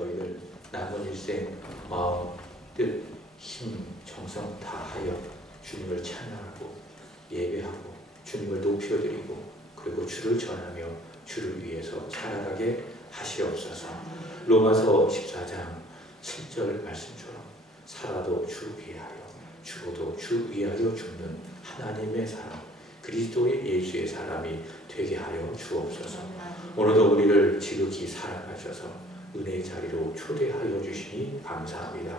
저희들 남은 일생 마음, 뜻, 힘, 정성 다하여 주님을 찬양하고 예배하고 주님을 높여드리고 그리고 주를 전하며 주를 위해서 살아가게 하시옵소서. 로마서 14장 7절 말씀처럼 살아도 주 위하여 죽어도 주 위하여 죽는 하나님의 사람 그리스도의 예수의 사람이 되게 하여 주옵소서. 오늘도 우리를 지극히 사랑하셔서 은혜의 자리로 초대하여 주시니 감사합니다.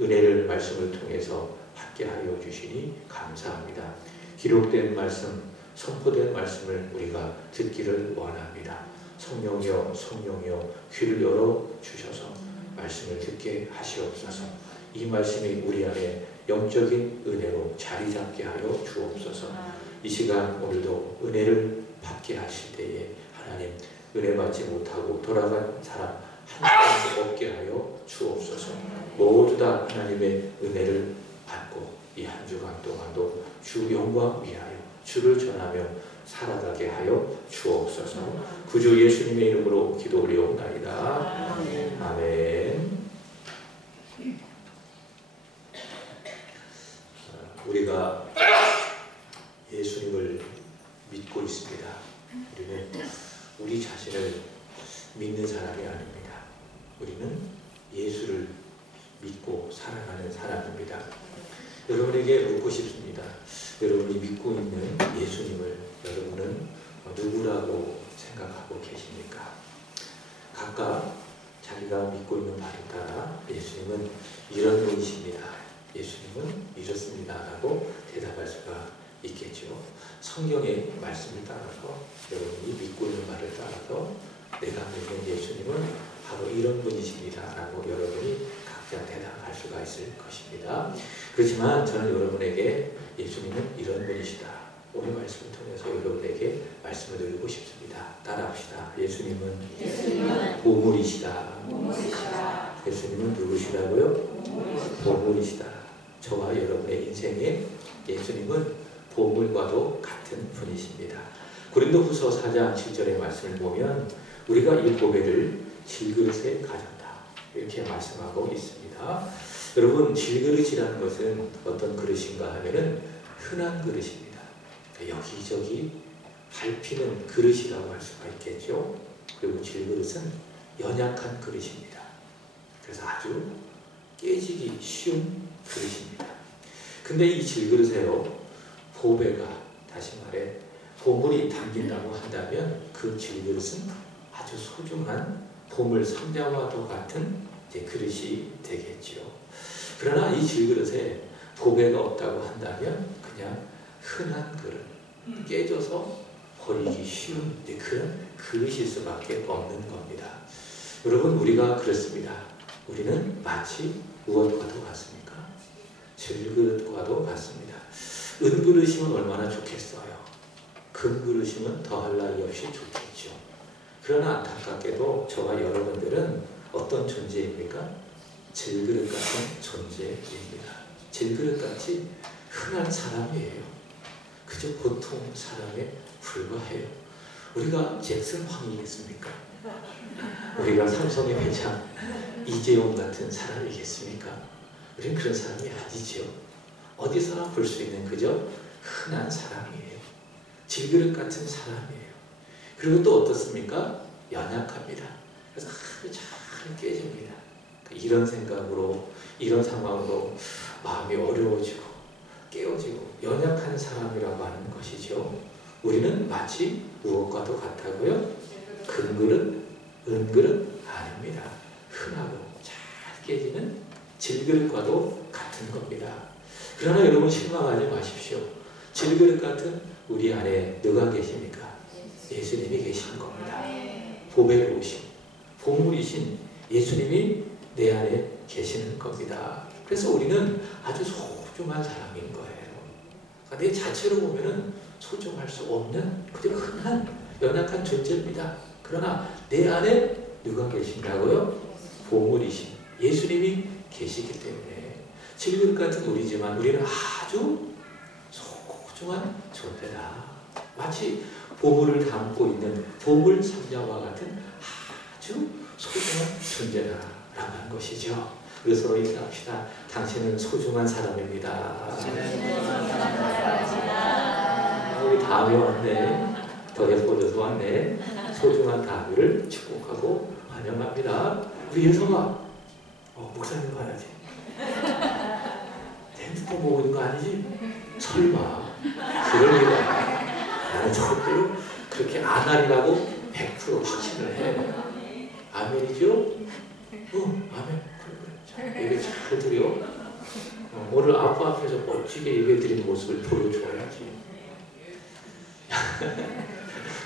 은혜를 말씀을 통해서 받게 하여 주시니 감사합니다. 기록된 말씀, 선포된 말씀을 우리가 듣기를 원합니다. 성령이여 성령이여 귀를 열어 주셔서 말씀을 듣게 하시옵소서. 이 말씀이 우리 안에 영적인 은혜로 자리 잡게 하여 주옵소서. 이 시간 오늘도 은혜를 받게 하실 때에 하나님 은혜 받지 못하고 돌아간 사람 한 사람도 없게 하여 주옵소서. 모두 다 하나님의 은혜를 받고 이 한 주간 동안도 주 영광 위하여 주를 전하며 살아가게 하여 주옵소서. 구주 예수님의 이름으로 기도 올리옵나이다. 아멘. 우리가 예수님을 믿고 있습니다. 우리는 우리 자신을 믿는 사람이 아닙니다. 우리는 예수를 믿고 살아가는 사람입니다. 여러분에게 묻고 싶습니다. 여러분이 믿고 있는 예수님을 여러분은 누구라고 생각하고 계십니까? 각각 자기가 믿고 있는 바에 따라 예수님은 이런 분이십니다. 예수님은 이렇습니다. 라고 대답할 수가 있겠죠. 성경의 말씀을 따라서 여러분이 믿고 있는 바를 따라서 내가 믿는 예수님은 바로 이런 분이십니다. 라고 여러분이 각자 대답할 수가 있을 것입니다. 그렇지만 저는 여러분에게 예수님은 이런 분이시다. 오늘 말씀을 통해서 여러분에게 말씀을 드리고 싶습니다. 따라합시다. 예수님은 보물이시다. 예수님은 누구시라고요? 보물이시다. 저와 여러분의 인생에 예수님은 보물과도 같은 분이십니다. 고린도후서 4장 7절의 말씀을 보면 우리가 이 보배를 질그릇에 가졌다. 이렇게 말씀하고 있습니다. 여러분 질그릇이라는 것은 어떤 그릇인가 하면은 흔한 그릇입니다. 여기저기 밟히는 그릇이라고 할 수가 있겠죠. 그리고 질그릇은 연약한 그릇입니다. 그래서 아주 깨지기 쉬운 그릇입니다. 근데 이 질그릇에요 보배가 다시 말해 보물이 담긴다고 한다면 그 질그릇은 아주 소중한 보물 상자와도 같은 그릇이 되겠지요. 그러나 이 질그릇에 보배가 없다고 한다면 그냥 흔한 그릇, 깨져서 버리기 쉬운 그런 그릇일 수밖에 없는 겁니다. 여러분 우리가 그렇습니다. 우리는 마치 무엇과도 같습니까? 질그릇과도 같습니다. 은그릇이면 얼마나 좋겠어요. 금그릇이면 더할 나위 없이 좋겠죠. 그러나 안타깝게도 저와 여러분들은 어떤 존재입니까? 질그릇 같은 존재입니다. 질그릇같이 흔한 사람이에요. 그저 보통 사람에 불과해요. 우리가 잭슨 황이겠습니까? 우리가 삼성의 회장 이재용 같은 사람이겠습니까? 우리는 그런 사람이 아니죠. 어디서나 볼 수 있는 그저 흔한 사람이에요. 질그릇 같은 사람이에요. 그리고 또 어떻습니까? 연약합니다. 그래서 잘 깨집니다. 이런 생각으로 이런 상황으로 마음이 어려워지고 깨어지고 연약한 사람이라고 하는 것이죠. 우리는 마치 무엇과도 같다고요? 금그릇, 은그릇 아닙니다. 흔하고 잘 깨지는 질그릇과도 같은 겁니다. 그러나 여러분 실망하지 마십시오. 질그릇 같은 우리 안에 누가 계십니까? 예수님이 계시는 겁니다. 보배로우신 보물이신 예수님이 내 안에 계시는 겁니다. 그래서 우리는 아주 소중한 사람인 거예요. 내 자체로 보면은 소중할 수 없는 그저 흔한 연약한 존재입니다. 그러나 내 안에 누가 계신다고요? 보물이신 예수님이 계시기 때문에 질그릇 같은 우리지만 우리는 아주 소중한 존재다. 마치 보물을 담고 있는 보물 상자와 같은 아주 소중한 존재다 라고 하는 것이죠. 우리 서로 인사합시다. 당신은 소중한 사람입니다. 우리 다음이 왔네. 더 예뻐져서 왔네. 소중한 다음을 축복하고 환영합니다. 우리 예서가 목사님 봐야지. 핸드폰 보고 있는 거 아니지? 설마 그럴 리가. 나는 절대로 그렇게 안 하리라고 100% 확신을 해. 아멘이죠? 아멘. 그래. 예배 잘 드려. 오늘 아빠 앞에서 멋지게 예배 드리는 모습을 보여줘야지.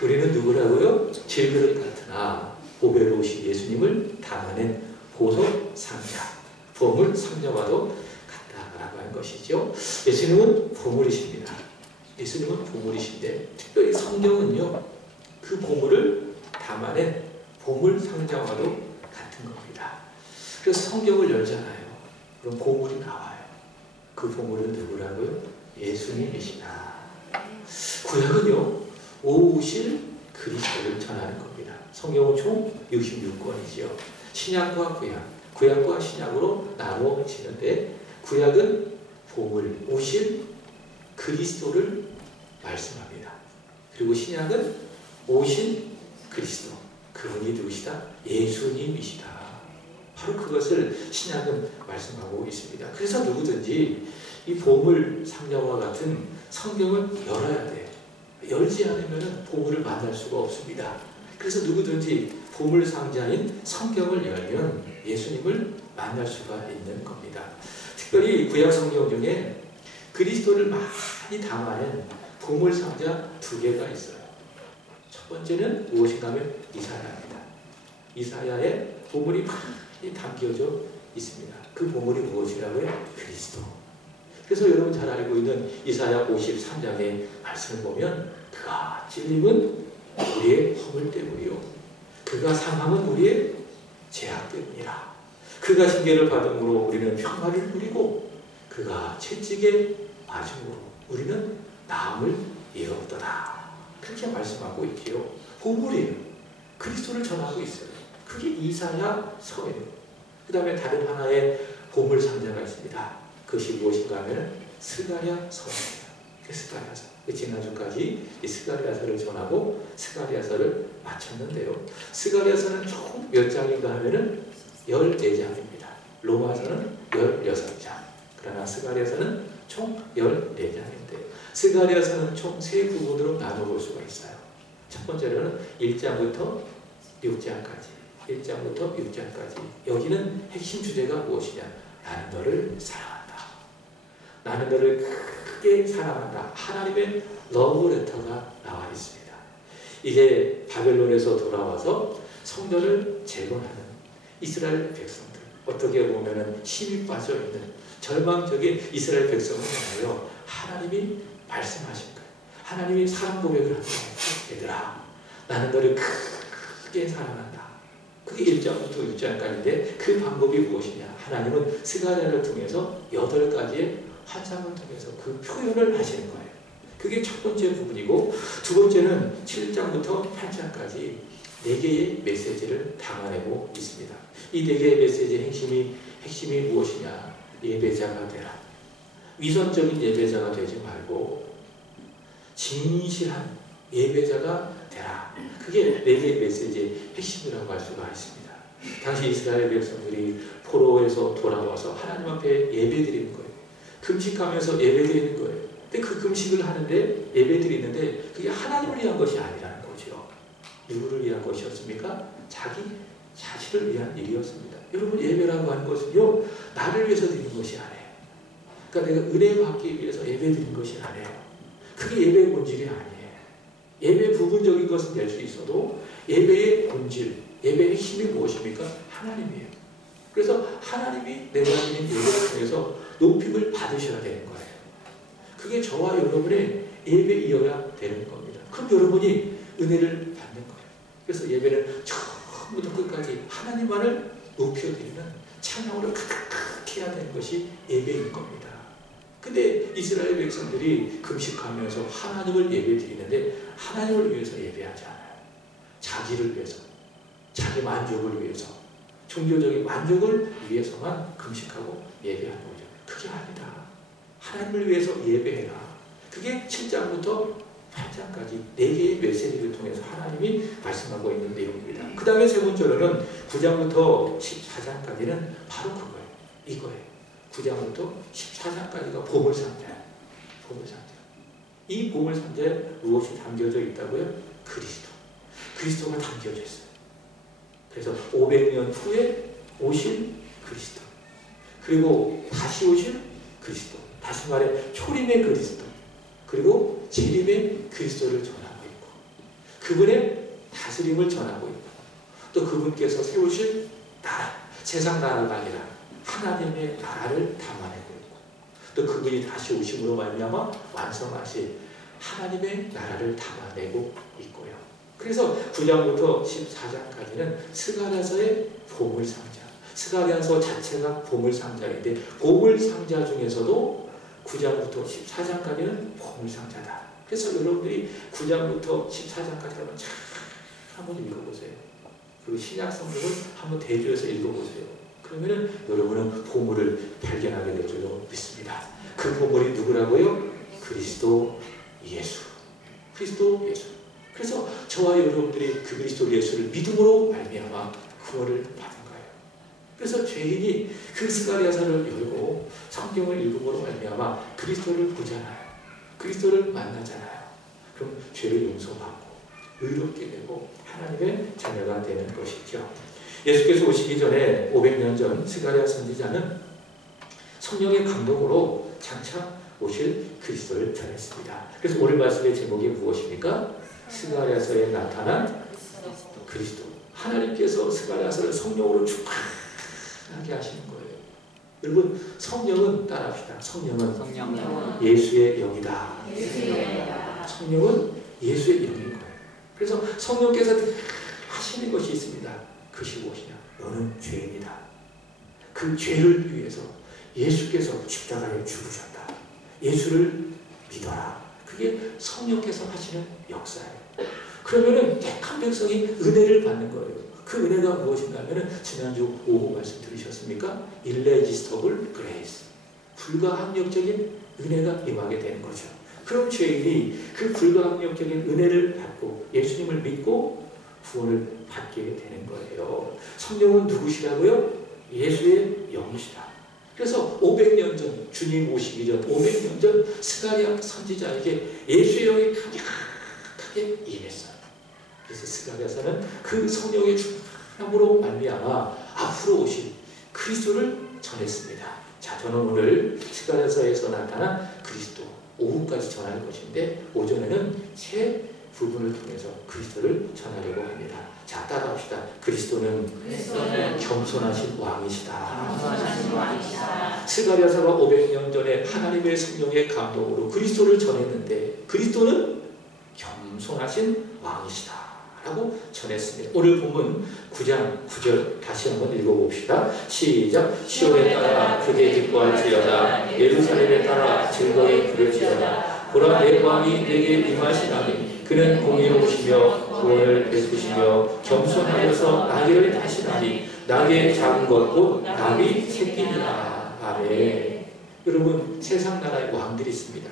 우리는 누구라고요? 질그릇 같으나 보배로우신 예수님을 담아낸 보석 상자, 보물 상자와도 같다라고 하는 것이죠. 예수님은 보물이십니다. 예수님은 보물이신데 특별히 성경은요, 그 보물을 담아낸 보물 상자와도 같은 겁니다. 그래서 성경을 열잖아요. 그럼 보물이 나와요. 그 보물은 누구라고요? 예수님이시다. 구약은요, 오실 그리스도를 전하는 겁니다. 성경은 총 66권이죠. 신약과 구약, 구약과 신약으로 나누어지는데 구약은 보물, 오실 그리스도를 말씀합니다. 그리고 신약은 오신 그리스도, 그분이 누구시다? 예수님이시다. 바로 그것을 신약은 말씀하고 있습니다. 그래서 누구든지 이 보물 상자와 같은 성경을 열어야 돼요. 열지 않으면 보물을 만날 수가 없습니다. 그래서 누구든지 보물 상자인 성경을 열면 예수님을 만날 수가 있는 겁니다. 특별히 구약 성경 중에 그리스도를 많이 담아낸 보물 상자 2개가 있어요. 첫 번째는 무엇인가 하면 이사야입니다. 이사야에 보물이 많이 담겨져 있습니다. 그 보물이 무엇이라고요? 그리스도. 그래서 여러분 잘 알고 있는 이사야 53장의 말씀을 보면 그가 찔림은 우리의 허물 때문이요 그가 상함은 우리의 죄악 때문이라. 그가 징계를 받음으로 우리는 평화를 누리고 그가 채찍에 맞음으로 우리는 나음을 이었더라. 그렇게 말씀하고 있지요. 보물이에요. 그리스도를 전하고 있어요. 그게 이사야 서예요. 그 다음에 다른 하나의 보물 상자가 있습니다. 그것이 무엇인가 하면 스가랴 서입니다. 스가랴서. 지난주까지 이 스가랴서를 전하고 스가랴서를 마쳤는데요. 스가랴서는 총 몇 장인가 하면은 14장입니다. 로마서는 16장. 그러나 스가랴서는 총 14장인데 스가랴서는 총 3부분으로 나눠볼 수가 있어요. 첫 번째로는 1장부터 6장까지. 1장부터 6장까지. 여기는 핵심 주제가 무엇이냐? 나는 너를 사랑한다. 나는 너를 크게 사랑한다. 하나님의 러브레터가 나와 있습니다. 이게 바벨론에서 돌아와서 성전을 재건하는 이스라엘 백성들, 어떻게 보면 힘이 빠져있는 절망적인 이스라엘 백성을 향하여 하나님이 말씀하신 거예요. 하나님이 사랑 고백을 하는 거예요. 얘들아, 나는 너를 크게 사랑한다. 그게 1장부터 6장까지인데 그 방법이 무엇이냐? 하나님은 스가랴를 통해서 8가지의 화장을 통해서 그 표현을 하시는 거예요. 그게 첫 번째 부분이고, 두 번째는 7장부터 8장까지 4개의 메시지를 담아내고 있습니다. 이 4개의 메시지의 핵심이 무엇이냐? 예배자가 되라. 위선적인 예배자가 되지 말고 진실한 예배자가 되라. 그게 4개의 메시지의 핵심이라고 할 수가 있습니다. 당시 이스라엘 백성들이 포로에서 돌아와서 하나님 앞에 예배드리는 거예요. 금식하면서 예배드리는 거예요. 근데 그 금식을 하는데 예배드리는데 그게 하나님을 위한 것이 아니라는 거죠. 누구를 위한 것이었습니까? 자기 자신을 위한 일이었습니다. 여러분, 예배라고 하는 것은요, 나를 위해서 드리는 것이 아니에요. 그러니까 내가 은혜 받기 위해서 예배드리는 것이 아니에요. 그게 예배의 본질이 아니에요. 예배의 부분적인 것은 될 수 있어도 예배의 본질, 예배의 힘이 무엇입니까? 하나님이에요. 그래서 하나님이 내가 드린 예배를 통해서 높임을 받으셔야 되는 거예요. 그게 저와 여러분의 예배이어야 되는 겁니다. 그럼 여러분이 은혜를 받는 거예요. 그래서 예배는 처음부터 끝까지 하나님만을 높여드리는 찬양으로 가득 해야 되는 것이 예배인 겁니다. 근데 이스라엘 백성들이 금식하면서 하나님을 예배드리는데 하나님을 위해서 예배하지 않아요. 자기를 위해서, 자기 만족을 위해서, 종교적인 만족을 위해서만 금식하고 예배하는 거죠. 그게 아니다. 하나님을 위해서 예배해라. 그게 7장부터 8장까지 4개의 메시지를 통해서 하나님이 말씀하고 있는 내용입니다. 그 다음에 세 번째로는 9장부터 14장까지는 바로 그거예요. 이거예요. 9장부터 14장까지가 보물상자예요. 보물상자. 이 보물상자에 무엇이 담겨져 있다고요? 그리스도. 그리스도가 담겨져 있어요. 그래서 500년 후에 오실 그리스도. 그리고 다시 오실 그리스도. 다시 말해 초림의 그리스도. 그리고 재림의 그리스도를 전하고 있고, 그분의 다스림을 전하고 있고, 또 그분께서 세우실 나라, 세상 나라가 아니라 하나님의 나라를 담아내고 있고, 또 그분이 다시 오심으로 말미암아 완성하실 하나님의 나라를 담아내고 있고요. 그래서 9장부터 14장까지는 스가랴서의 보물상자, 스가랴서 자체가 보물상자인데, 보물상자 중에서도 9장부터 14장까지는 보물상자다. 그래서 여러분들이 9장부터 14장까지 한번 읽어보세요. 그리고 신약 성경을 한번 대조해서 읽어보세요. 그러면은 여러분은 보물을 발견하게 될 줄로 믿습니다. 그 보물이 누구라고요? 그리스도 예수. 그리스도 예수. 그래서 저와 여러분들이 그 그리스도 예수를 믿음으로 말미암아 구원을 받은 거예요. 그래서 죄인이 그 스가랴서를 열고 성경을 읽음으로 말미암아 그리스도를 보잖아요. 그리스도를 만나잖아요. 그럼 죄를 용서받고 의롭게 되고 하나님의 자녀가 되는 것이죠. 예수께서 오시기 전에 500년 전 스가랴 선지자는 성령의 감동으로 장차 오실 그리스도를 전했습니다. 그래서 오늘 말씀의 제목이 무엇입니까? 스가랴서에 나타난 그리스도. 하나님께서 스가랴서를 성령으로 충만하게 하시는 거예요. 여러분, 성령은 따라합시다. 성령은 예수의 영이다. 성령은 예수의 영인 거예요. 그래서 성령께서 하시는 것이 있습니다. 그것이 무엇이냐? 너는 죄인이다. 그 죄를 위해서 예수께서 십자가에 죽으셨다. 예수를 믿어라. 그게 성령께서 하시는 역사예요. 그러면은 택한 백성이 은혜를 받는 거예요. 그 은혜가 무엇인가면은 지난주 오후 말씀 들으셨습니까? irresistible grace. 불가항력적인 은혜가 임하게 되는 거죠. 그럼 죄인이 그 불가항력적인 은혜를 받고 예수님을 믿고 구원을 받게 되는 거예요. 성령은 누구시라고요? 예수의 영이시다. 그래서 500년 전, 주님 오시기 전 500년 전 스가랴 선지자에게 예수의 영이 강력하게 임했어요. 그래서 스가랴서는 그 성령의 충만함으로 말미암아 앞으로 오실 그리스도를 전했습니다. 자, 저는 오늘 스가랴서에서 나타난 그리스도 오후까지 전할 것인데, 오전에는 세 부분을 통해서 그리스도를 전하려고 합니다. 자, 따라합시다. 그리스도는 겸손하신 왕이시다. 스가랴서가 500년 전에 하나님의 성령의 감동으로 그리스도를 전했는데, 그리스도는 겸손하신 왕이시다 라고 전했습니다. 오늘 본문 9장 9절 다시 한번 읽어봅시다. 시작. 시온에 따라 그대 기뻐할지어다. 예루살렘에 따라 즐거이 부를지어다. 보라, 내 왕이 내게 임하시나니 그는 공의로우시며 구원을 베푸시며 겸손하여서 나귀를 타시나니 나귀의 작은 것 곧 나귀 새끼니라. 아멘. 여러분, 세상 나라의 왕들이 있습니다.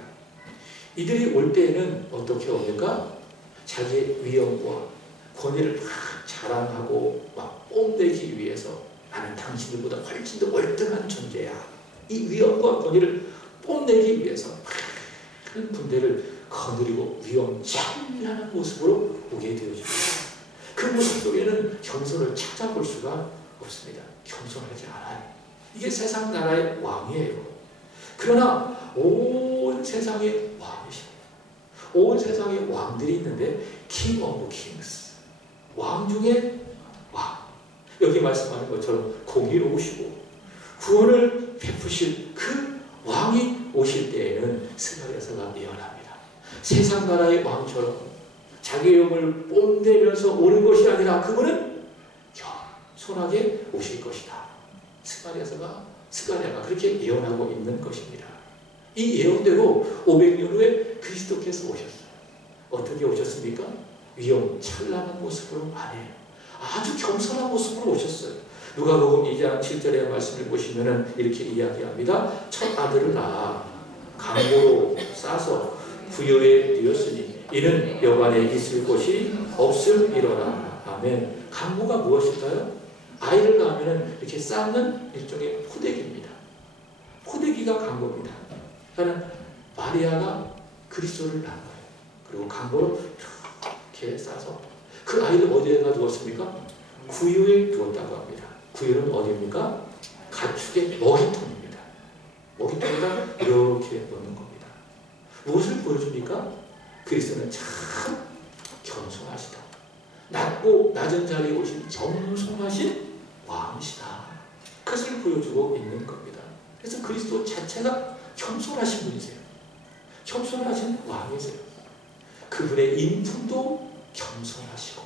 이들이 올 때에는 어떻게 옵니까? 자기의 위엄과 권위를 막 자랑하고 막 뽐내기 위해서 나는 당신들보다 훨씬 더 월등한 존재야. 이 위엄과 권위를 뽐내기 위해서 큰 군대를 거느리고 위엄찬란한 모습으로 오게 되어집니다. 그 모습 속에는 겸손을 찾아볼 수가 없습니다. 겸손하지 않아요. 이게 세상 나라의 왕이에요. 그러나 온 세상의 왕이십니다. 온 세상에 왕들이 있는데 King of Kings, 왕 중에 왕. 여기 말씀하는 것처럼 공의로우시고 구원을 베푸실 그 왕이 오실 때에는 스가랴서가 예언합니다. 세상 나라의 왕처럼 자기의 영을 뽐내면서 오는 것이 아니라 그분은 겸손하게 오실 것이다. 스가랴가 그렇게 예언하고 있는 것입니다. 이 예언대로 500년 후에 그리스도께서 오셨어요. 어떻게 오셨습니까? 위엄 찬란한 모습으로 아니에요. 아주 겸손한 모습으로 오셨어요. 누가복음 2장 7절의 말씀을 보시면은 이렇게 이야기합니다. 첫 아들을 낳아 강보로 싸서 부여에 뉘었으니 이는 여관에 있을 곳이 없음이로라. 아멘. 강보가 무엇일까요? 아이를 낳으면 이렇게 쌓는 일종의 포대기입니다. 포대기가 강보입니다. 그러니까 마리아가 그리스도를 낳은 거예요. 그리고 강보로 이렇게 싸서 그 아이를 어디에다 두었습니까? 구유에 두었다고 합니다. 구유는 어디입니까? 가축의 먹이통입니다. 먹이통에다 이렇게 넣는 겁니다. 무엇을 보여줍니까? 그리스도는 참 겸손하시다. 낮고 낮은 자리에 오신 겸손하신 왕이시다. 그것을 보여주고 있는 겁니다. 그래서 그리스도 자체가 겸손하신 분이세요. 겸손하신 왕이세요. 그분의 인품도 겸손하시고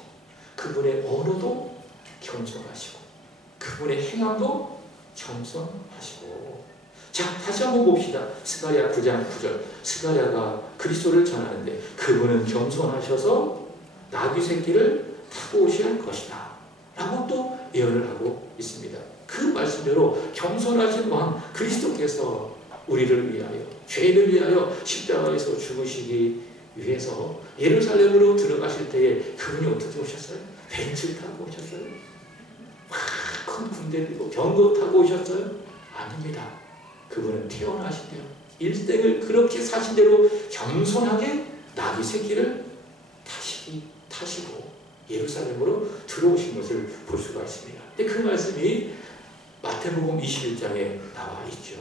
그분의 언어도 겸손하시고 그분의 행함도 겸손하시고. 자, 다시 한번 봅시다. 스가랴 9장 9절. 스가랴가 그리스도를 전하는데 그분은 겸손하셔서 나귀 새끼를 타고 오실 것이다 라고 또 예언을 하고 있습니다. 그 말씀대로 겸손하신 왕 그리스도께서 우리를 위하여, 죄인을 위하여 십자가에서 죽으시기 위해서 예루살렘으로 들어가실 때에 그분이 어떻게 오셨어요? 벤츠를 타고 오셨어요? 큰 군대를 입고 병거 타고 오셨어요? 아닙니다. 그분은 태어나신 대로 일생을 그렇게 사신 대로 겸손하게 나귀 새끼를 타시고 예루살렘으로 들어오신 것을 볼 수가 있습니다. 근데 그 말씀이 마태복음 21장에 나와 있죠.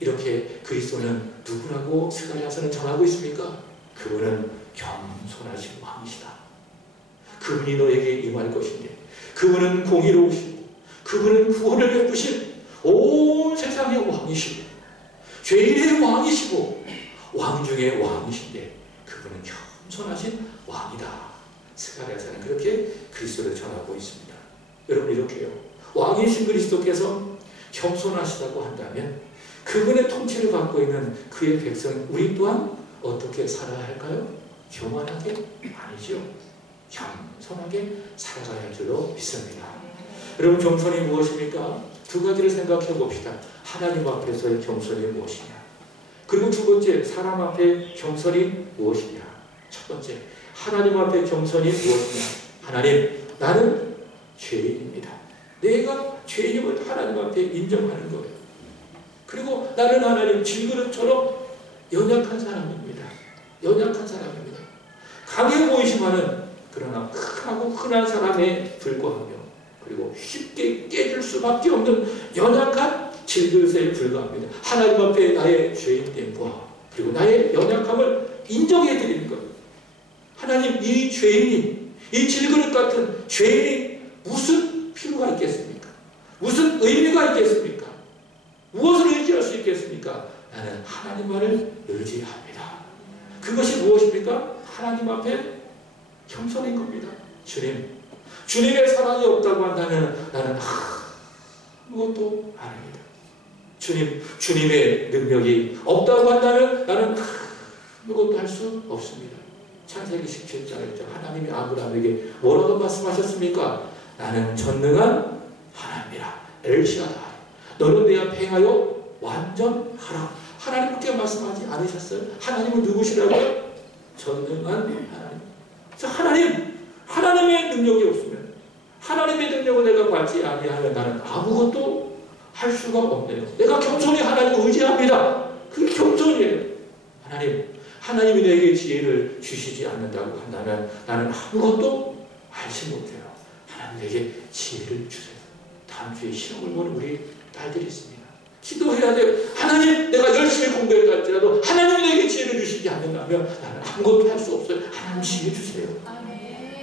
이렇게 그리스도는 누구라고 스가랴서는 전하고 있습니까? 그분은 겸손하신 왕이시다. 그분이 너에게 임할 것인데 그분은 공의로우시고 그분은 구원을 베푸신 온 세상의 왕이시고 죄인의 왕이시고 왕 중의 왕이신데 그분은 겸손하신 왕이다. 스가랴서는 그렇게 그리스도를 전하고 있습니다. 여러분, 이렇게요. 왕이신 그리스도께서 겸손하시다고 한다면 그분의 통치를 받고 있는 그의 백성 우리 또한 어떻게 살아야 할까요? 교만하게? 아니죠. 겸손하게 살아가야 할 줄로 믿습니다. 여러분, 겸손이 무엇입니까? 두 가지를 생각해 봅시다. 하나님 앞에서의 겸손이 무엇이냐? 그리고 두 번째, 사람 앞에 겸손이 무엇이냐? 첫 번째, 하나님 앞에 겸손이 무엇이냐? 하나님, 나는 죄인입니다. 내가 죄인임을 하나님 앞에 인정하는 거예요. 그리고 나는 하나님 질그릇처럼 연약한 사람입니다. 연약한 사람입니다. 강해 보이지만은 그러나 크고 흔한 사람에 불과하며 그리고 쉽게 깨질 수밖에 없는 연약한 질그릇에 불과합니다. 하나님 앞에 나의 죄인됨과 그리고 나의 연약함을 인정해 드리는 것. 하나님, 이 죄인이, 이 질그릇 같은 죄인이 무슨 필요가 있겠습니까? 무슨 의미가 있겠습니까? 무엇을 의지할 수 있겠습니까? 나는 하나님만을 의지합니다. 그것이 무엇입니까? 하나님 앞에 겸손인 겁니다. 주님의 사랑이 없다고 한다면 나는 아무것도 아닙니다. 주님의 능력이 없다고 한다면 나는 아무것도 할 수 없습니다. 창세기 17장 하나님이 아브라함에게 뭐라고 말씀하셨습니까? 나는 전능한 하나님이라. 엘샤다이. 너는 내 앞에 행하여 완전하라. 하나님께 말씀하지 않으셨어요? 하나님은 누구시라고요? 전능한 하나님. 하나님의 능력이 없으면, 하나님의 능력을 내가 받지 아니하면 나는 아무것도 할 수가 없네요. 내가 겸손히 하나님을 의지합니다. 그게 겸손이에요. 하나님이 내게 지혜를 주시지 않는다고 한다면 나는 아무것도 알지 못해요. 하나님 내게 지혜를 주세요. 다음 주에 시험을 보는 우리 딸들이 있습니다. 기도해야 돼요. 하나님, 내가 열심히 공부했다 할지라도 하나님 내게 지혜를 주시지 않는다면 나는 아무것도 할 수 없어요. 하나님 지혜 주세요.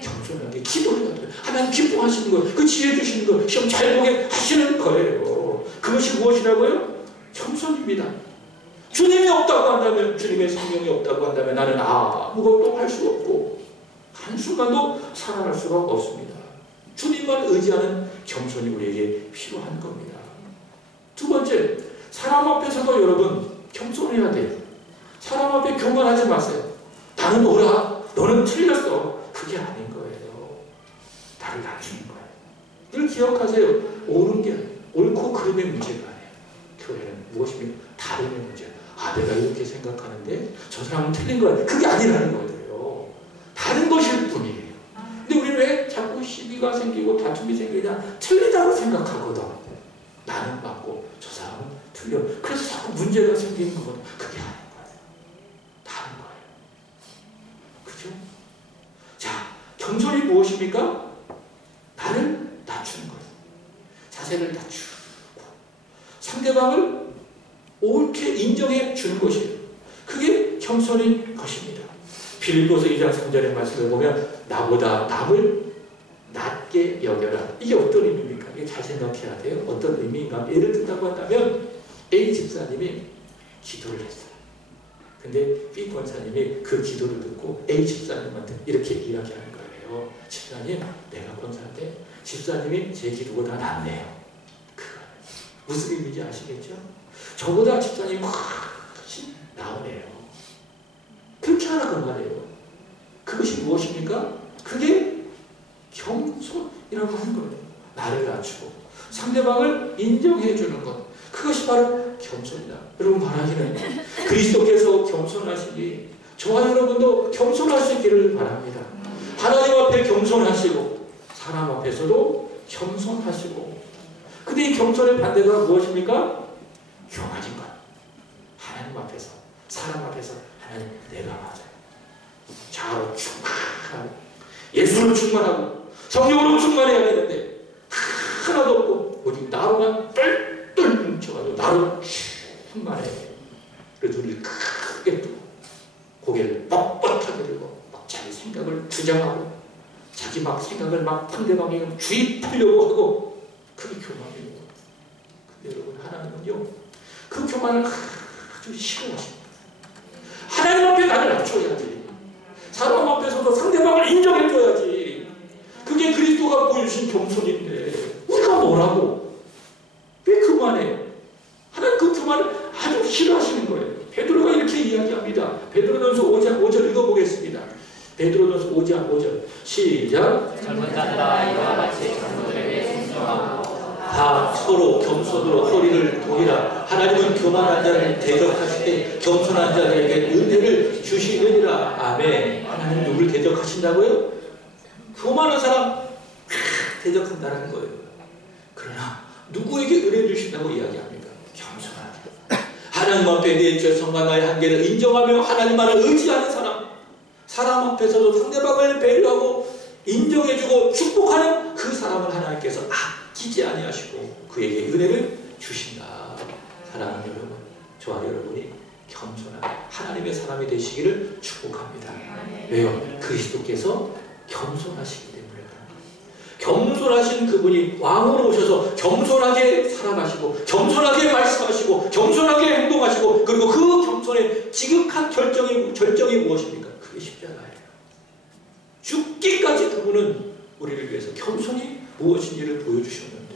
겸손하게 기도해야 돼요. 하나님 기뻐하시는 거, 그 지혜 주시는 거, 시험 잘 보게 하시는 거예요. 그것이 무엇이라고요? 겸손입니다. 주님이 없다고 한다면, 주님의 성령이 없다고 한다면 나는 아무것도 할 수 없고 한순간도 살아갈 수가 없습니다. 주님만 의지하는 겸손이 우리에게 필요한 겁니다. 두 번째, 사람 앞에서도 여러분 겸손해야 돼요. 사람 앞에 교만하지 마세요. 나는 옳아, 너는 틀렸어. 그게 아닌 거예요. 나를 낮추는 거예요. 늘 기억하세요. 옳은 게 아니에요. 옳고 그름의 문제가 아니에요. 교회는 무엇입니까? 다름의 문제예요. 내가 이렇게 생각하는데 저 사람은 틀린 거야. 그게 아니라는 거예요. 다른 것일 뿐이에요. 근데 우리는 왜 자꾸 시비가 생기고 다툼이 생기냐? 틀리다고 생각하거든. 나는 맞고 저 사람은 틀려. 그래서 자꾸 문제가 생기는 거거든. 그게 아닌 거예요. 다른 거예요. 그죠? 자, 겸손이 무엇입니까? 나를 낮추는 거예요. 자세를 낮추고 상대방을 옳게 인정해 주는 것이에요. 그게 겸손인 것입니다. 빌립보서 2장 3절의 말씀을 보면 나보다 남을 낮게 여겨라. 이게 어떤 의미입니까? 이게 잘 생각해야 돼요. 어떤 의미인가? 예를 든다고 한다면 A 집사님이 기도를 했어요. 근데 B 권사님이 그 기도를 듣고 A 집사님한테 이렇게 이야기하는 거예요. 집사님, 내가 권사인데 집사님이 제 기도보다 낫네요. 무슨 의미인지 아시겠죠? 저보다 집사님이 훨씬 나으네요. 그렇게 하라고 말해요. 그것이 무엇입니까? 그게 겸손이라고 하는 거예요. 나를 낮추고 상대방을 인정해 주는 것. 그것이 바로 겸손이다. 여러분 말하기는 그리스도께서 겸손하시니 저와 여러분도 겸손하시기를 바랍니다. 하나님 앞에 겸손하시고 사람 앞에서도 겸손하시고. 근데 이 겸손의 반대가 무엇입니까? 교만인 것. 하나님 앞에서 사람 앞에서 하나님 내가 맞아요. 자아로 충만하고 예수로 충만하고 성령으로 충만해야 되는데 하나도 없고 오직 나로만 똘똘 뭉쳐가지고 나로 충만해. 그래서 눈을 크게 뜨고 고개를 뻣뻣하게 들고 막 자기 생각을 주장하고 자기 막 생각을 막 상대방에게 주입하려고 하고 그게 교만이에요. 근데 여러분 하나님은요 그 교만을 아주 싫어하십니다. 하나님 앞에 나를 낮춰야지. 사람 앞에서도 상대방을 인정해줘야지. 그게 그리스도가 보여주신 겸손인데 우리가 뭐라고? 왜 교만해요? 하나님 그 교만을 아주 싫어하시는 거예요. 베드로가 이렇게 이야기합니다. 베드로전서 5장 5절 읽어보겠습니다. 베드로전서 5장 5절 시작. 젊은 자들아 이와 같이 장로들에게 순종하고 다 서로 겸손으로 허리를 동이라. 하나님은 교만한 자를 대적하실 때 겸손한 자들에게 은혜를 주시느니라. 아멘. 하나님 누구를 대적하신다고요? 교만한 사람 대적한다는 거예요. 그러나 누구에게 은혜 주신다고 이야기합니까? 겸손하게. 하나님 앞에 내 죄성과 나의 한계를 인정하며 하나님만을 의지하는 사람. 사람 앞에서도 상대방을 배려하고 인정해주고 축복하는 그 사람을 하나님께서 아끼지 아니하시고 그에게 은혜를 주신다. 사랑하는 여러분, 저와 여러분이 겸손한 하나님의 사람이 되시기를 축복합니다. 왜요? 그리스도께서 겸손하시기 때문에. 겸손하신 그분이 왕으로 오셔서 겸손하게 살아가시고 겸손하게 말씀하시고 겸손하게 행동하시고 그리고 그 겸손의 지극한 결정이 무엇입니까? 그게 십자가예요. 죽기까지 그분은 우리를 위해서 겸손이 무엇인지를 보여주셨는데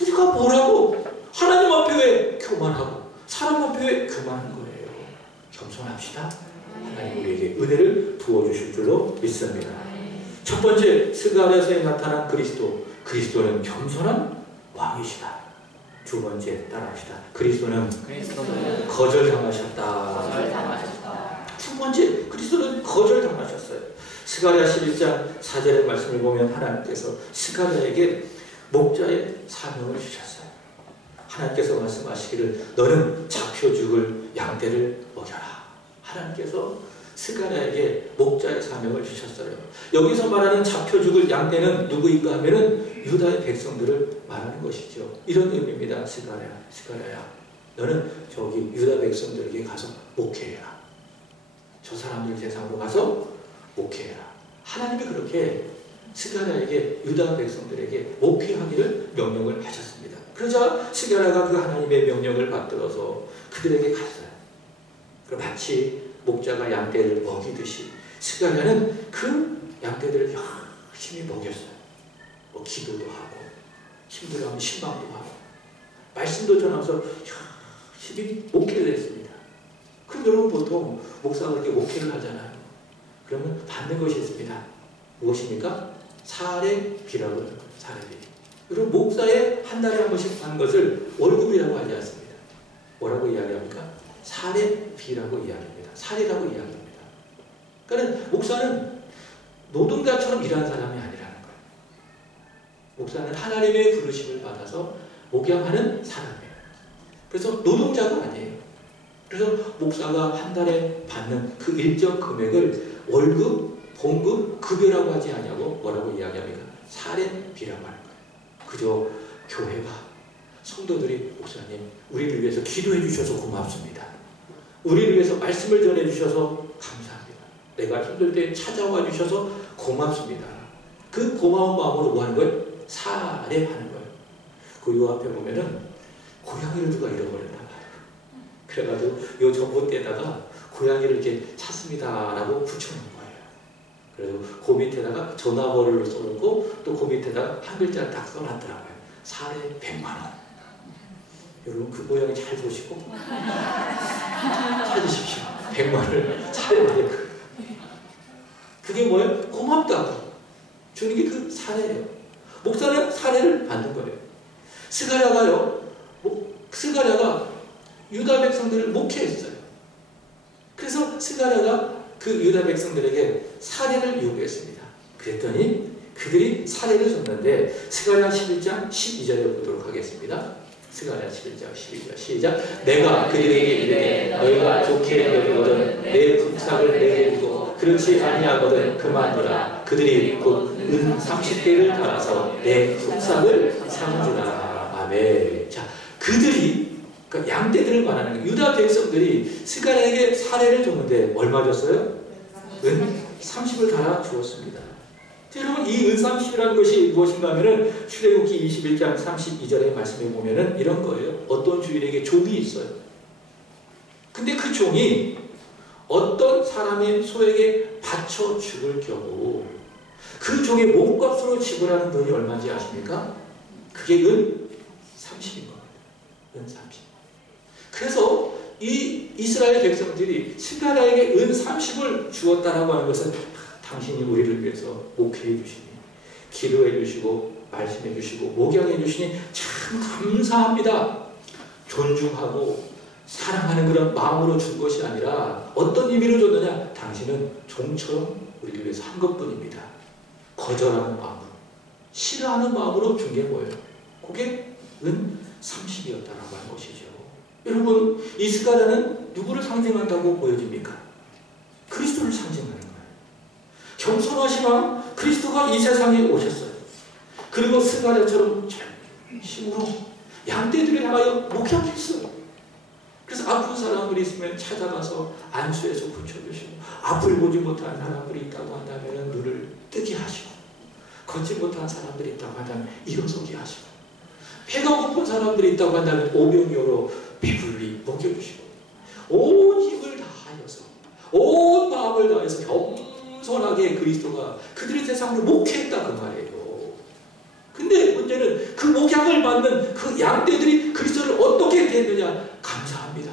우리가 뭐라고 하나님 앞에 왜 교만하고 사람 앞에 왜 교만한 거예요? 겸손합시다. 하나님 우리에게 은혜를 부어주실 줄로 믿습니다. 첫 번째, 스가랴서에 나타난 그리스도. 그리스도는 겸손한 왕이시다. 두 번째, 따라합시다. 그리스도는 거절당하셨다. 두 번째, 그리스도는 거절당하셨어요. 스가랴 11장 4절의 말씀을 보면 하나님께서 스가랴에게 목자의 사명을 주셨어요. 하나님께서 말씀하시기를 너는 잡혀 죽을 양떼를 먹여라. 하나님께서 스가랴에게 목자의 사명을 주셨어요. 여기서 말하는 잡혀 죽을 양떼는 누구인가 하면은 유다의 백성들을 말하는 것이죠. 이런 의미입니다. 스가랴야, 너는 저기 유다 백성들에게 가서 목회해라. 저 사람들 세상으로 가서 목회해라. 하나님이 그렇게 스가랴에게 유다 백성들에게 목회하기를 명령을 하셨습니다. 그러자 스가랴가 그 하나님의 명령을 받들어서 그들에게 갔어요. 그 마치 목자가 양떼를 먹이듯이 스가랴는 그 양떼들을 열심히 먹였어요. 기도도 하고 힘들어하면 신방도 하고 말씀도 전하면서 열심히 목회를 했습니다. 그럼 여러분 보통 목사가 그렇게 목회를 하잖아요. 그러면 받는 것이 있습니다. 무엇입니까? 사례비라고 하는 거예요. 사례비. 여러분, 목사의 한 달에 한 번씩 하는 것을 월급이라고 하지 않습니다. 뭐라고 이야기합니까? 사례비라고 이야기합니다. 사례라고 이야기합니다. 그러니까 목사는 노동자처럼 일하는 사람이 아니라는 거예요. 목사는 하나님의 부르심을 받아서 목양하는 사람이에요. 그래서 노동자가 아니에요. 그래서 목사가 한 달에 받는 그 일정 금액을 월급, 봉급, 급여라고 하지 않냐고 뭐라고 이야기합니까? 사례비라고 하는 거예요. 그저 교회가, 성도들이 목사님 우리를 위해서 기도해 주셔서 고맙습니다. 우리를 위해서 말씀을 전해 주셔서 감사합니다. 내가 힘들 때 찾아와 주셔서 고맙습니다. 그 고마운 마음으로 뭐 하는 거예요? 사례하는 거예요. 그 요 앞에 보면은 고양이를 누가 잃어버렸나 봐요. 그래가지고 요 전봇대에다가 고양이를 이렇게 찾습니다라고 붙여놓은 거예요. 그래서 그 밑에다가 전화번호를 써놓고 또 그 밑에다가 한 글자를 딱 써놨더라고요. 사례 100만 원. 여러분 그 고양이 잘 보시고 찾으십시오. 100만 원을 사례를. 그게 뭐예요? 고맙다고 주는 게 그 사례예요. 목사는 사례를 받는 거예요. 스가랴가 유다 백성들을 목회했어요. 그래서 스가랴가 그 유다 백성들에게 사례를 요구했습니다. 그랬더니 그들이 사례를 줬는데 스가랴 11장 12절에 보도록 하겠습니다. 스가랴 11장 12절 시작. 내가 그들에게 이르되 너희가 좋게 여기거든 내 품삯을 내게 주고 그렇지 아니하거든 그만두라. 그들이 곧 은 30개를 달아서 내 품삯을 상주라. 아멘. 자, 그들이 그러니까 양떼들을 말하는 유다 백성들이 스가랴에게 사례를 줬는데 얼마 줬어요? 은 30을 달아 주었습니다. 여러분 이 은 30이라는 것이 무엇인가 하면은 출애굽기 21장 32절의 말씀에 보면은 이런 거예요. 어떤 주인에게 종이 있어요. 근데 그 종이 어떤 사람의 소에게 바쳐 죽을 경우 그 종의 몸값으로 지불하는 돈이 얼마인지 아십니까? 그게 은 30인 겁니다. 은 30. 그래서 이 이스라엘 백성들이 스가랴에게 은 30을 주었다라고 하는 것은 당신이 우리를 위해서 목회해 주시니 기도해 주시고 말씀해 주시고 목양해 주시니 참 감사합니다. 존중하고 사랑하는 그런 마음으로 준 것이 아니라 어떤 의미로 줬느냐? 당신은 종처럼 우리를 위해서 한 것뿐입니다. 거절하는 마음으로, 싫어하는 마음으로 준 게 뭐예요? 그게 은 30이었다라고 하는 것이죠. 여러분, 이 스가랴는 누구를 상징한다고 보여집니까? 그리스도를 상징하는 거예요. 겸손하신 왕 그리스도가 이 세상에 오셨어요. 그리고 스가랴처럼 힘으로 양떼들을 향하여 목양했어요. 그래서 아픈 사람들이 있으면 찾아가서 안수해서 고쳐주시고, 앞을 보지 못한 사람들이 있다고 한다면 눈을 뜨게 하시고, 걷지 못한 사람들이 있다고 한다면 일어서게 하시고, 배가 고픈 사람들이 있다고 한다면 오병이어로 배불리 먹여주시고, 온 힘을 다하여서 온 마음을 다해서 겸손하게 그리스도가 그들의 세상을 목회했다 그 말이에요. 근데 문제는 그 목양을 받는 그 양떼들이 그리스도를 어떻게 대했느냐? 감사합니다.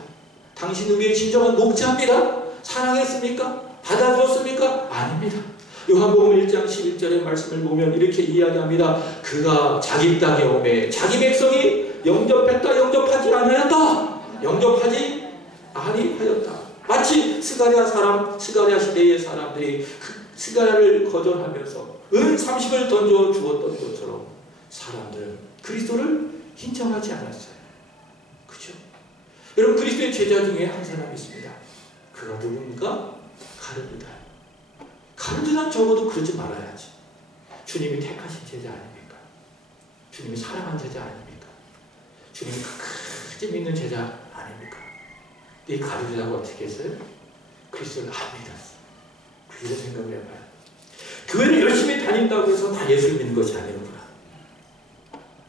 당신은 우리의 진정한 목자입니다. 사랑했습니까? 받아주었습니까? 아닙니다. 요한복음 1장 11절의 말씀을 보면 이렇게 이야기합니다. 그가 자기 땅에 오매 자기 백성이 영접했다 영접하지 아니하였다. 영접하지 아니하였다. 마치 스가랴 시대의 사람들이 스가랴를 거절하면서 은 30을 던져 주었던 것처럼 사람들은 그리스도를 인정하지 않았어요. 그죠? 여러분, 그리스도의 제자 중에 한 사람이 있습니다. 그가 누굽니까? 가룟유다. 가룟유다는 적어도 그러지 말아야지. 주님이 택하신 제자 아닙니까? 주님이 사랑한 제자 아닙니까? 주님이 끝까지 믿는 제자 아닙니까? 이 가룟유다가 어떻게 했어요? 그리스도를 안 믿었어. 그래서 생각을 해봐요. 교회를 열심히 다닌다고 해서 다 예수를 믿는 것이 아니구나.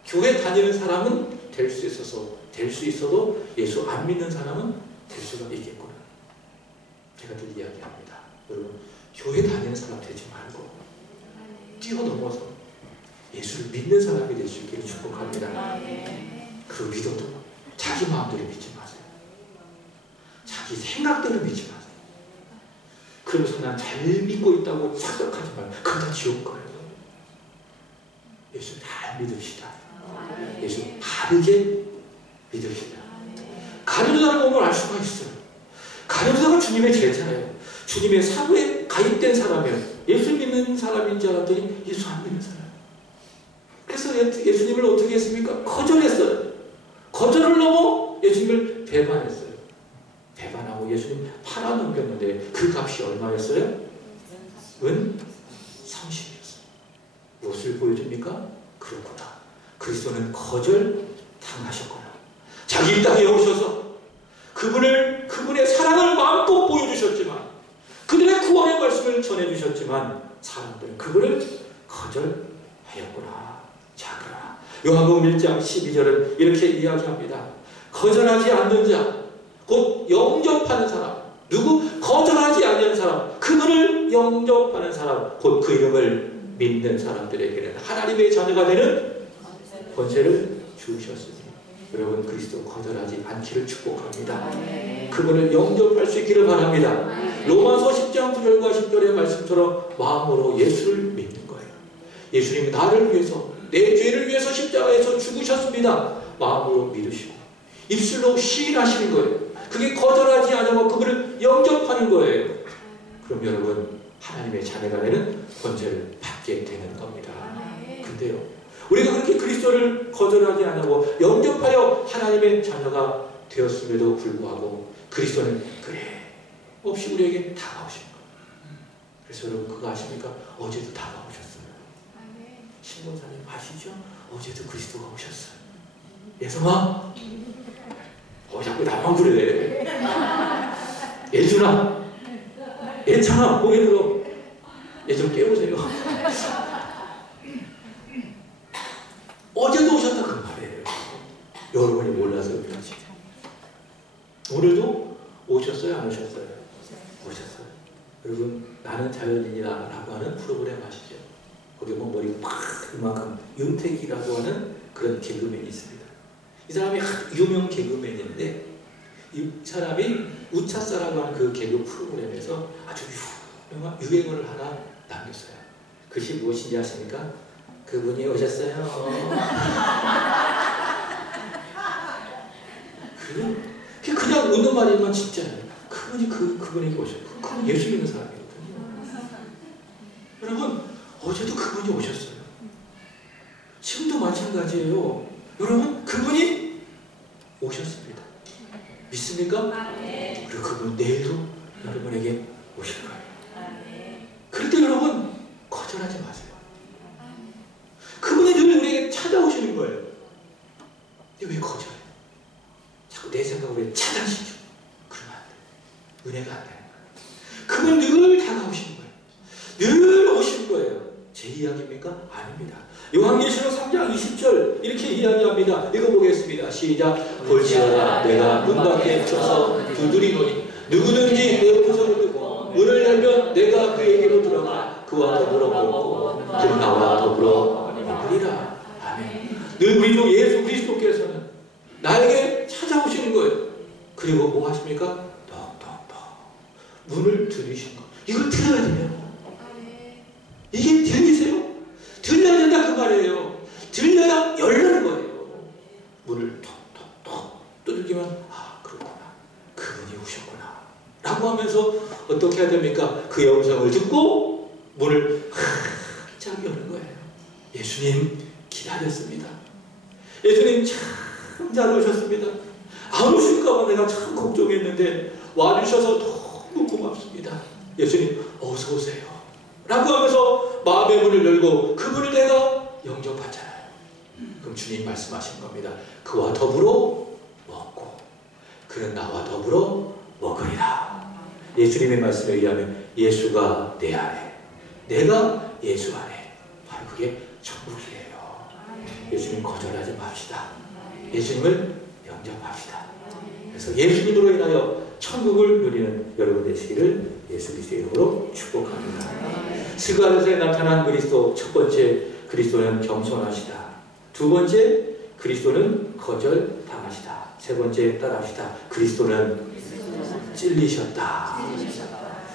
교회 다니는 사람은 될 수 있어도 예수 안 믿는 사람은 될 수가 있겠구나. 제가 늘 이야기합니다. 여러분, 교회 다니는 사람 되지 말고 뛰어넘어서 예수를 믿는 사람이 될 수 있기를 축복합니다. 그 믿어도 자기 마음대로 믿지 마세요. 자기 생각대로 믿지 마세요. 그러면서 난 잘 믿고 있다고 착각하지 말고 그건 다 지옥 거예요. 예수 잘 믿읍시다. 예수 바르게 믿읍시다. 가룟유다를 보면 알 수가 있어요. 가룟유다가 주님의 제자예요. 주님의 사도에 가입된 사람이에요. 예수 믿는 사람인 줄 알았더니 예수 안 믿는 사람. 그래서 예수님을 어떻게 했습니까? 거절했어요. 거절을 넘어 예수님을 배반했어요. 배반하고 예수님 팔아넘겼는데 그 값이 얼마였어요? 은 30이었어요. 무엇을 보여줍니까? 그렇구나. 그리스도는 거절 당하셨구나. 자기 땅에 오셔서 그분의 사랑을 마음껏 보여주셨지만, 그들의 구원의 말씀을 전해주셨지만 사람들은 그분을 거절하였구나. 자, 그러나 요한복음 1장 12절은 이렇게 이야기합니다. 거절하지 않는 자, 곧 영접하는 사람, 누구? 거절하지 않는 사람, 그분을 영접하는 사람, 곧 그 이름을 믿는 사람들에게는 하나님의 자녀가 되는 권세를 주셨으니 여러분 그리스도 거절하지 않기를 축복합니다. 그분을 영접할 수 있기를 바랍니다. 로마서 10장 9절과 10절의 말씀처럼 마음으로 예수를 믿는 거예요. 예수님이 나를 위해서, 내 죄를 위해서 십자가에서 죽으셨습니다. 마음으로 믿으시고 입술로 시인하시는 거예요. 그게 거절하지 않고 그분을 영접하는 거예요. 그럼 여러분 하나님의 자녀가 되는 권세를 받게 되는 겁니다. 근데요, 우리가 그렇게 그리스도를 거절하지 않고 영접하여 하나님의 자녀가 되었음에도 불구하고 그리스도는 그래 없이 우리에게 다가오신 거예요. 그래서 여러분 그거 아십니까? 어제도 다가오셨어요. 신봉사님 아시죠? 어제도 그리스도가 오셨어요. 예성아, 자꾸 나만 그래. 예준아, 예찬아, 고개 들어. 얘 좀 깨우세요. 어제도 오셨다 그 말이에요. 여러분이 몰라서 그렇지. 오늘도 오셨어요? 안 오셨어요? 오셨어요. 여러분, 나는 자연인이다 라고 하는 프로그램 아시죠? 거기 보면 머리 팍 이만큼 윤택이라고 하는 그런 개그맨이 있습니다. 이 사람이 유명 개그맨인데 이 사람이 우차사라고 하는 그 개그 프로그램에서 아주 유명한 유행어를 하나 남겼어요. 그것이 무엇인지 아십니까? 그분이 오셨어요. 그냥 웃는 말이지만 진짜예요. 그분이 오셨어요. 그분 예수 믿는 사람이거든요. 여러분, 어제도 그분이 오셨어요. 지금도 마찬가지예요. 여러분, 그분이 오셨습니다. 믿습니까? 그리고 그분 내일도 여러분에게 오실 거예요. 그럴 때 여러분 거절하지 마세요. 그분이 늘 우리에게 찾아오시는 거예요. 근데 왜 거절해? 자꾸 내 생각을 차단시켜. 그러면 안 돼. 은혜가 안 되는 거예요. 그분 늘 다가오시는 거예요. 늘 오시는 거예요. 제 이야기입니까? 아닙니다. 요한계시록 3장 20절 이렇게 이야기합니다. 읽어보겠습니다. 시작. 볼지어다 내가 문 밖에 서서 두드리노니 누구든지 내 구석을 듣고 문을 열면 내가 그에게로 들어가 그와 더불어 먹고 그 나와 더불어 먹으리라. 아멘. 늘 우리 주 예수 그리스도께서는 나에게 찾아오시는 거예요. 그리고 뭐 하십니까? 톡톡톡 문을 들이신 거. 이걸 들어야 돼요. 이게 들리세요? 들려야 된다 그 말이에요. 들려야 열리는 거예요. 문을 톡톡톡 두들기면 아 그렇구나. 그분이 오셨구나. 라고 하면서 어떻게 해야 됩니까? 그 음성을 듣고 문을 활짝 여는 거예요. 예수님 기다렸습니다. 예수님 참 잘 오셨습니다. 안 오실까봐 내가 참 걱정했는데 와주셔서 너무 고맙습니다. 예수님 어서 오세요. 라고 하면서 마음의 문을 열고 그분을 내가 영접하잖아요. 그럼 주님 말씀하신 겁니다. 그와 더불어 먹고 그는 나와 더불어 먹으리라. 예수님의 말씀에 의하면 예수가 내 안에 내가 예수 안에 바로 그게 천국이에요. 예수님 거절하지 맙시다. 예수님을 영접합시다. 그래서 예수님으로 인하여 천국을 누리는 여러분 되시기를 예수 그리스도의 이름으로 축복합니다. 스가랴서에 나타난 그리스도, 첫 번째 그리스도는 겸손하시다. 두 번째 그리스도는 거절당하시다. 세 번째 따라합시다. 그리스도는 찔리셨다.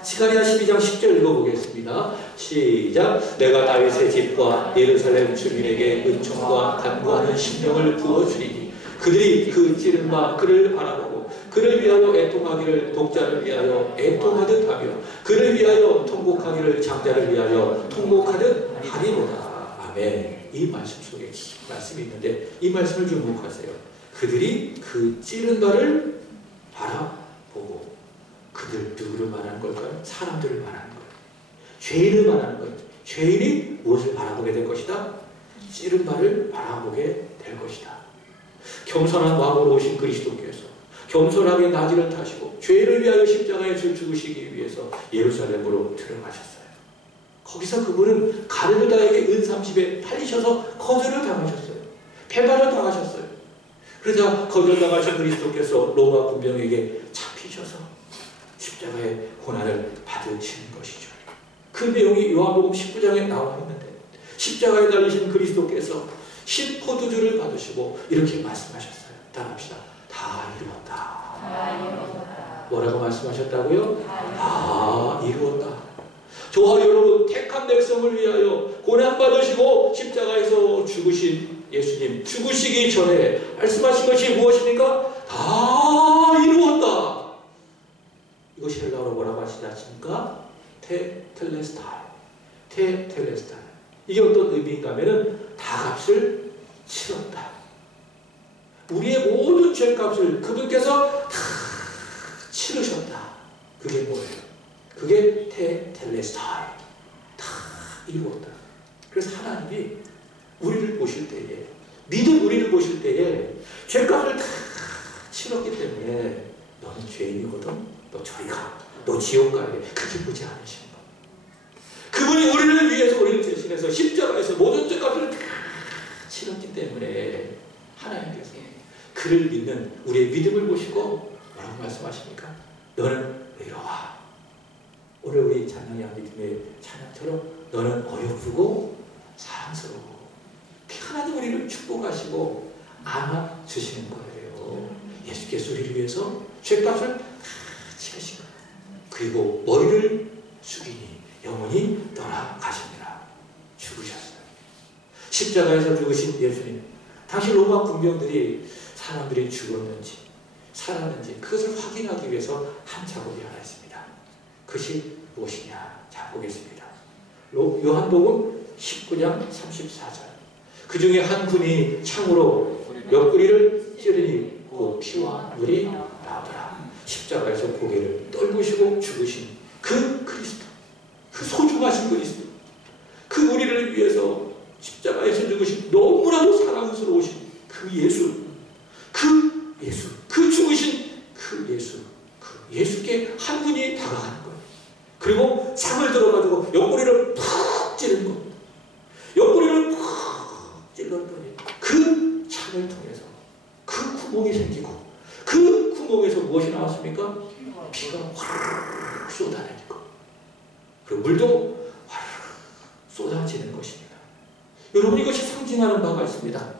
스가랴 12장 10절 읽어보겠습니다. 시작. 내가 다윗의 집과 예루살렘 주민에게 은총과 간구하는 심령을 부어주리니 그들이 그 찌른 바 그를 바라보고 그를 위하여 애통하기를 독자를 위하여 애통하듯 하며 그를 위하여 통곡하기를 장자를 위하여 통곡하듯 하리로다. 아멘. 이 말씀 속에 말씀이 있는데 이 말씀을 주목하세요. 그들이 그 찌른 바를 바라보고 그들 누구를 말하는 걸까요? 사람들을 말하는 거예요. 죄인을 말하는 거예요. 죄인이 무엇을 바라보게 될 것이다? 찌른 바를 바라보게 될 것이다. 겸손한 마음으로 오신 그리스도께서 겸손하게 나귀를 타시고 죄인을 위하여 십자가에서 죽으시기 위해서 예루살렘으로 들어가셨어요. 거기서 그분은 가룟유다에게 은 30에 팔리셔서 거절을 당하셨어요. 배반을 당하셨어요. 그러자 거절당하신 그리스도께서 로마 군병에게 잡히셔서 십자가의 고난을 받으시는 것이죠. 그 내용이 요한복음 19장에 나와 있는데 십자가에 달리신 그리스도께서 10포도주를 받으시고 이렇게 말씀하셨어요. 따라합시다. 다 이루었다. 뭐라고 말씀하셨다고요? 다 이루었다. 저와 여러분 택한 백성을 위하여 고난받으시고 십자가에서 죽으신 예수님 죽으시기 전에 말씀하신 것이 무엇입니까? 다 이루었다. 이것이 헬라어로 뭐라고 하시다십니까? 테텔레스타이. 테텔레스타이. 이게 어떤 의미인가 하면은 다 값을 치렀다. 우리의 모든 죄값을 그분께서 다 치르셨다. 그게 뭐예요? 그게 테텔레스타이. 다 이루었다. 그래서 하나님이 우리를 보실 때에 믿은 우리를 보실 때에 죄값을 다 치렀기 때문에 너는 죄인이거든. 너 저리 가. 너 지옥 가야 돼. 그렇게 보지 않으시는 거. 그분이 우리를 위해서 우리를 대신해서 십자가에서 모든 죄값을 다 치렀기 때문에 하나님께서 그를 믿는 우리의 믿음을 보시고 뭐라고 말씀하십니까? 너는 의로워. 오늘 우리 찬양의 믿음의 찬양처럼 너는 어여쁘고 사랑스러워. 하나님 우리를 축복하시고 안아주시는 거예요. 예수께서 우리를 위해서 죄값을 다 치르시고 그리고 머리를 숙이니 영원히 떠나가십니다. 죽으셨어요. 십자가에서 죽으신 예수님. 당시 로마 군병들이 사람들이 죽었는지 살았는지 그것을 확인하기 위해서 한 작업이 하나 있습니다. 그것이 무엇이냐? 자 보겠습니다. 요한복음 19장 34절. 그 중에 한 분이 창으로 옆구리를 찌르니 그 피와 물이 나오더라. 십자가에서 고개를 떨구시고 죽으신 그 그리스도, 그 소중하신 그리스도, 그 우리를 위해서 십자가에서 죽으신 너무나도 사랑스러우신 그 예수, 그 죽으신 그 예수, 그 예수께 한 분이 다가가는 거예요. 그리고 창을 들어가지고 옆구리를 푹 찌른 겁니다. 옆구리를 푹 찔렀더니 그 창을 통해서 그 구멍이 생기고 그 구멍에서 무엇이 나왔습니까? 피가 화르르 쏟아내니고 그리고 물도 화르르 쏟아지는 것입니다. 여러분 이것이 상징하는 바가 있습니다.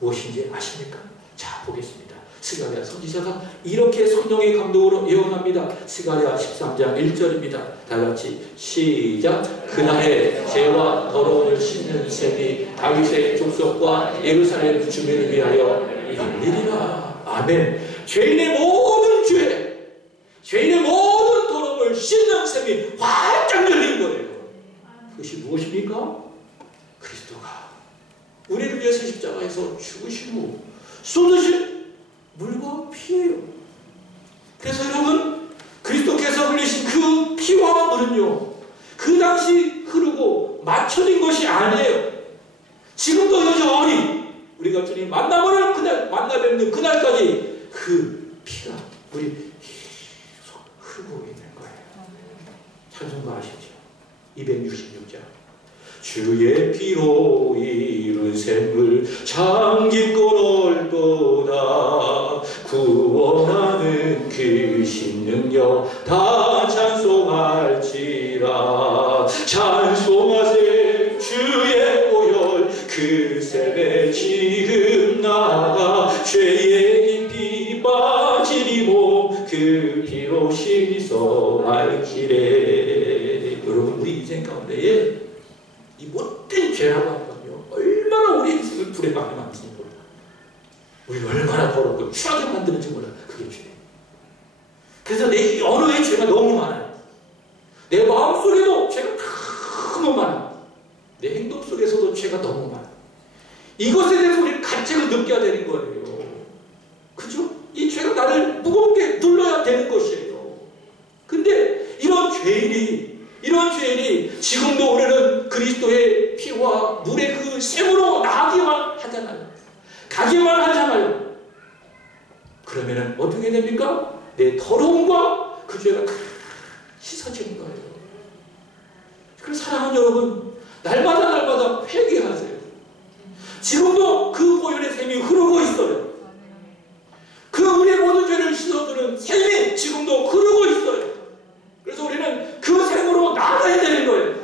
무엇인지 아십니까? 자 보겠습니다. 스가랴 선지자가 이렇게 성령의 감동으로 예언합니다. 스가랴 13장 1절입니다. 다같이 시작. 그날에 죄와 더러움을 씻는 셈이 다윗의 족속과 예루살렘 주민을 위하여 열리리라. 아멘. 죄인의 모든 죄, 죄인의 모든 더러움을 씻는 셈이 활짝 열린 거예요. 그것이 무엇입니까? 그리스도가 우리를 위해서 십자가에서 죽으신 후 쏟으신 물과 피예요. 그래서 여러분 그리스도께서 흘리신 그 피와 물은요 그 당시 흐르고 맞춰진 것이 아니에요. 지금도 여전히 우리가 주님 만나보는 그날 만나 뵙는 그날까지 그 피가 물이 계속 흐르고 있는 거예요. 찬송가 아시죠? 266장. 주의 피로 이룬 샘물 참깊고 넓도다. 구원하는 그 신능력 다 찬송할지라. 찬송하세 주의 보혈 그 샘에 지금 나가 죄의 깊이 빠지리 몸 그 피로 오시소 알길에. 여러분, 우리 인생 가운데에 이 못된 죄라고 하는 건요, 얼마나 우리 인생을 불에 박혀 만드는지 몰라. 우리를 얼마나 더럽고 추하게 만드는지 몰라. 그게 죄. 그래서 내 언어의 죄가 너무 많아요. 내 마음속에도 죄가 너무 많아요. 내 행동 속에서도 죄가 너무 많아요. 이것에 대해서 우리 가책을 느껴야 되는 거예요. 그죠? 이 죄가 나를 무겁게 눌러야 되는 것이에요. 근데 이런 죄인이 지금도 우리는 그리스도의 피와 물의 그 샘으로 나가기만 하잖아요. 가기만 하잖아요. 그러면은 어떻게 됩니까? 내 더러움과 그 죄가 다 씻어지는 거예요. 그래서 사랑하는 여러분, 날마다 회개하세요. 지금도 그 보혈의 샘이 흐르고 있어요. 그 우리의 모든 죄를 씻어주는 샘이 지금도 흐르고 있어요. 그래서 우리는 그 샘으로 나가야 되는 거예요.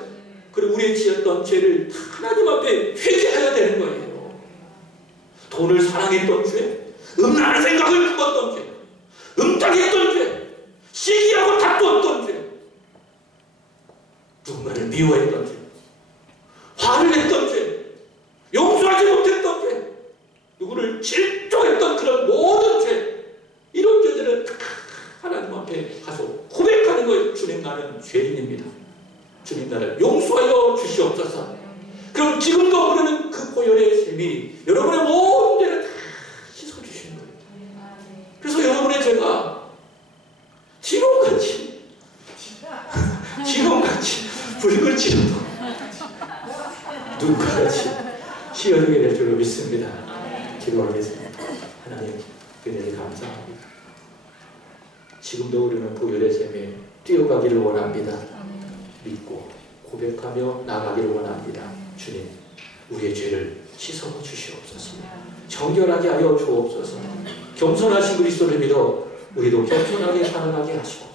그리고 우리의 지었던 죄를 하나님 앞에 회개해야 되는 거예요. 돈을 사랑했던 죄, 음란한 생각을 품었던 죄, 음탕했던 죄, 시기하고 다투었던 죄, 누군가를 미워했던 죄, 화를 냈던 죄, 용서하지 못했던 죄, 누구를 질투했던 그런 모든 죄, 이런 죄들은 하나님 앞에 가서 고백하는 거예요. 주님, 나는 죄인입니다. 주님, 나를 용서하여 주시옵소서. 그럼 지금도 우리는 그 보혈의 샘이 여러분의 모든 죄를 다 씻어주시는 거예요. 그래서 여러분의 죄가 지금같이 불을 지르도 눈가같이 휘어지게 될 줄로 믿습니다. 기도하겠습니다. 하나님, 그대를 감사합니다. 지금도 우리는 보혈의 샘에 뛰어가기를 원합니다. 믿고 고백하며 나가기를 원합니다. 주님, 우리의 죄를 씻어 주시옵소서. 정결하게 하여 주옵소서. 겸손하신 그리스도를 믿어 우리도 겸손하게 살아가게 하시고,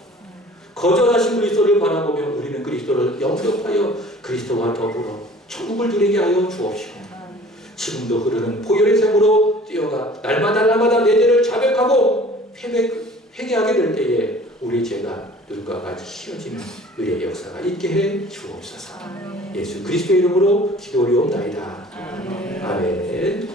거절하신 그리스도를 바라보며 우리는 그리스도를 영접하여 그리스도와 더불어 천국을 누리게 하여 주옵시고, 지금도 흐르는 보혈의 샘으로 뛰어가 날마다 내 죄를 자백하고 회개하게 될 때에 우리 죄가 눈과 같이 휘어지는 의의 역사가 있게 해 주옵소서. 예수 그리스도의 이름으로 기도리옵나이다. 아멘.